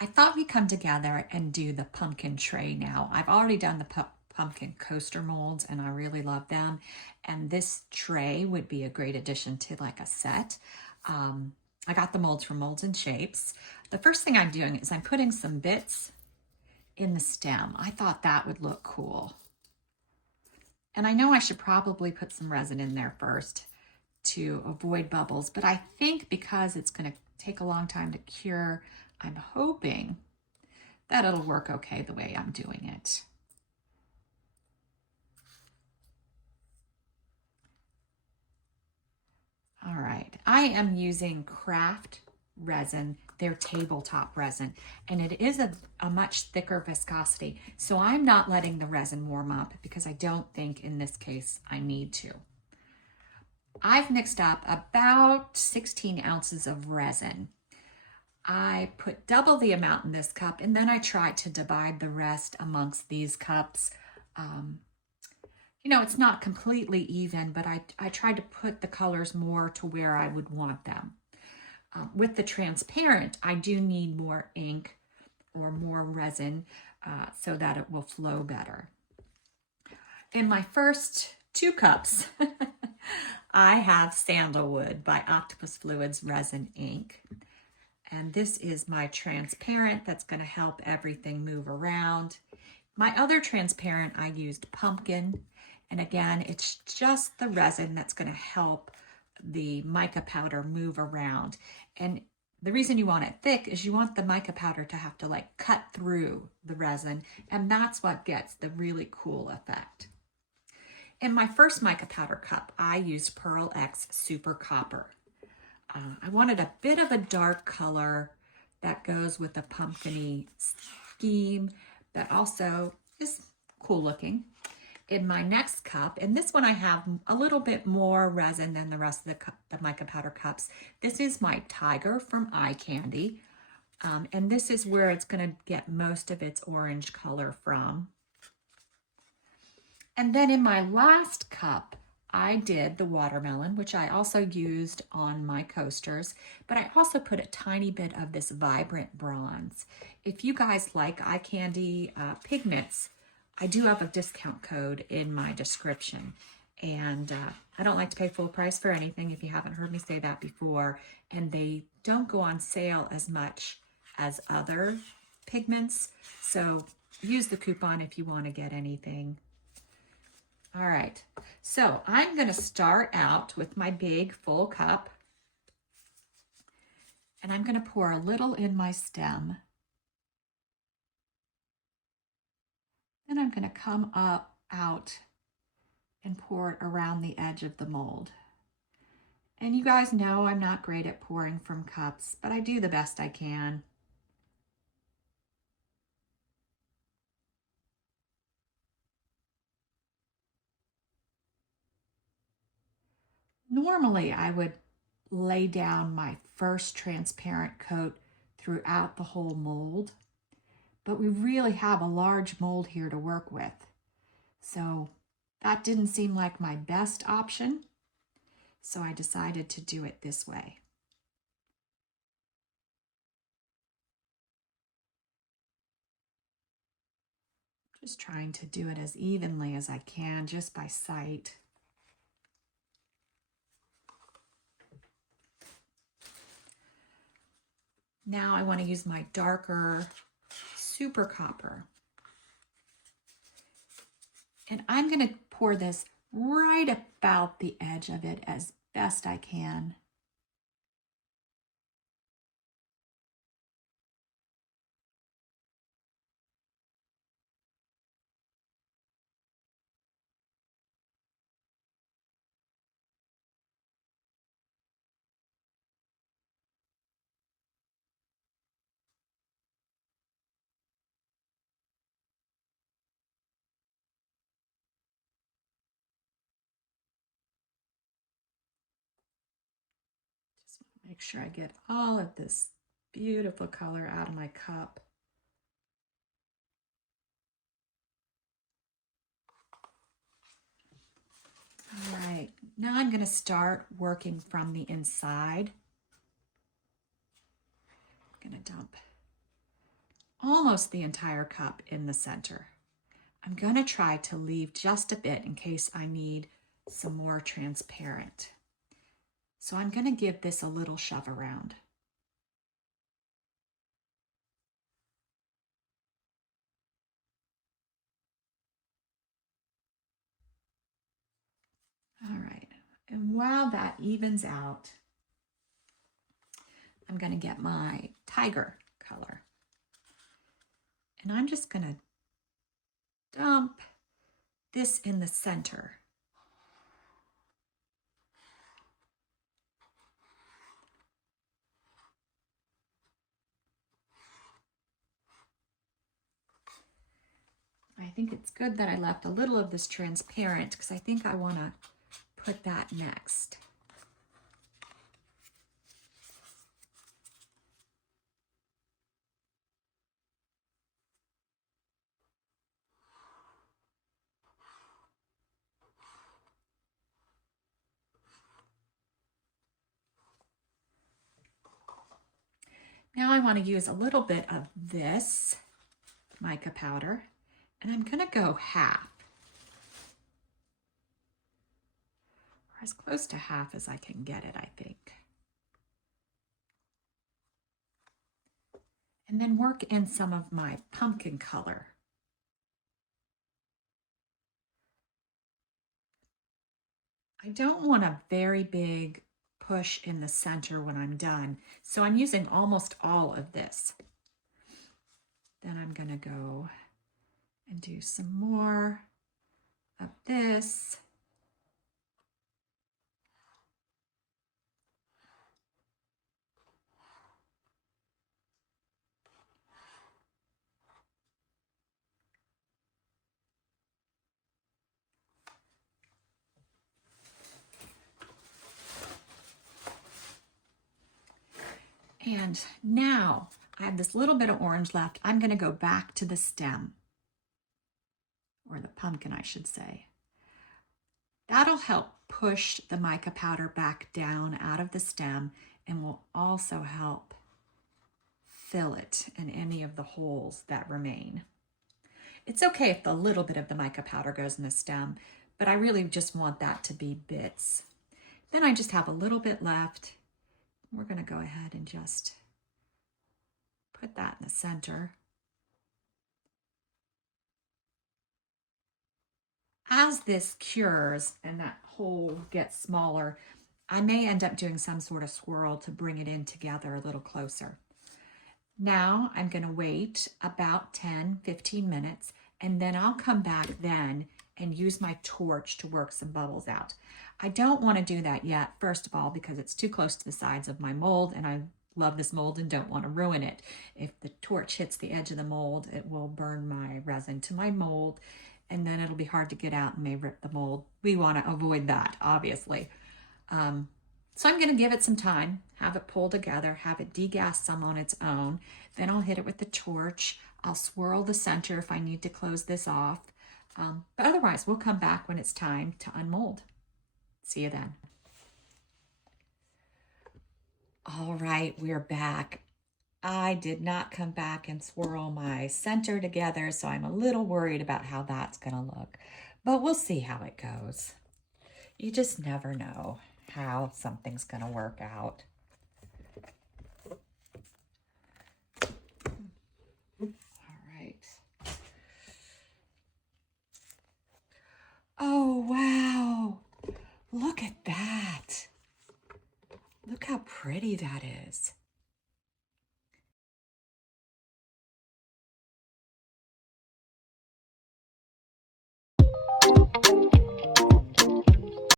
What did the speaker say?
I thought we'd come together and do the pumpkin tray now. I've already done the pumpkin coaster molds and I really love them. And this tray would be a great addition to like a set. I got the molds from Molds and Shapes. The first thing I'm doing is I'm putting some bits in the stem. I thought that would look cool. And I know I should probably put some resin in there first to avoid bubbles, but I think because it's going to take a long time to cure, I'm hoping that it'll work okay the way I'm doing it. All right, I am using Craft Resin, their tabletop resin, and it is a much thicker viscosity. So I'm not letting the resin warm up because I don't think in this case I need to. I've mixed up about 16 ounces of resin. I put double the amount in this cup, and then I tried to divide the rest amongst these cups. You know, it's not completely even, but I tried to put the colors more to where I would want them. With the transparent, I do need more ink or more resin so that it will flow better. In my first 2 cups, I have Sandalwood by Octopus Fluids Resin Ink. And this is my transparent that's going to help everything move around. My other transparent, I used pumpkin. And again, it's just the resin that's going to help the mica powder move around. And the reason you want it thick is you want the mica powder to have to like cut through the resin. And that's what gets the really cool effect. In my first mica powder cup, I used Pearl X Super Copper. I wanted a bit of a dark color that goes with the pumpkin-y scheme, but also is cool looking. In my next cup, and this one I have a little bit more resin than the rest of the mica powder cups. This is my Tiger from Eye Candy, and this is where it's going to get most of its orange color from. And then in my last cup, I did the watermelon, which I also used on my coasters, but I also put a tiny bit of this vibrant bronze. If you guys like Eye Candy pigments, I do have a discount code in my description. And I don't like to pay full price for anything if you haven't heard me say that before. And they don't go on sale as much as other pigments. So use the coupon if you want to get anything. All right, so I'm going to start out with my big full cup, and I'm going to pour a little in my stem. Then I'm going to come out and pour it around the edge of the mold. And you guys know I'm not great at pouring from cups, but I do the best I can. Normally, I would lay down my first transparent coat throughout the whole mold, but we really have a large mold here to work with. So that didn't seem like my best option, so I decided to do it this way. Just trying to do it as evenly as I can, just by sight. Now I want to use my darker Super Copper. And I'm going to pour this right about the edge of it as best I can. Just want to make sure I get all of this beautiful color out of my cup. All right, now I'm going to start working from the inside. I'm going to dump almost the entire cup in the center. I'm going to try to leave just a bit in case I need some more transparent. So I'm going to give this a little shove around. All right, and while that evens out, I'm going to get my tiger color. And I'm just going to dump this in the center. I think it's good that I left a little of this transparent because I think I want to put that next. Now I want to use a little bit of this mica powder, and I'm going to go half, or as close to half as I can get it, I think. And then work in some of my pumpkin color. I don't want a very big push in the center when I'm done, so I'm using almost all of this. Then I'm going to go and do some more of this. And now I have this little bit of orange left. I'm going to go back to the stem, or the pumpkin, I should say. That'll help push the mica powder back down out of the stem and will also help fill it in any of the holes that remain. It's okay if a little bit of the mica powder goes in the stem, but I really just want that to be bits. Then I just have a little bit left. We're going to go ahead and just put that in the center. As this cures and that hole gets smaller, I may end up doing some sort of swirl to bring it in together a little closer. Now I'm going to wait about 10-15 minutes, and then I'll come back then and use my torch to work some bubbles out. I don't want to do that yet, first of all, because it's too close to the sides of my mold, and I love this mold and don't want to ruin it. If the torch hits the edge of the mold, it will burn my resin to my mold, and then it'll be hard to get out and may rip the mold. We want to avoid that, obviously. So I'm going to give it some time, have it pull together, have it degas some on its own. Then I'll hit it with the torch. I'll swirl the center if I need to close this off. But otherwise, we'll come back when it's time to unmold. See you then. All right, we're back. I did not come back and swirl my center together, so I'm a little worried about how that's going to look. But we'll see how it goes. You just never know how something's going to work out. All right. Oh, wow. Look at that. Look how pretty that is.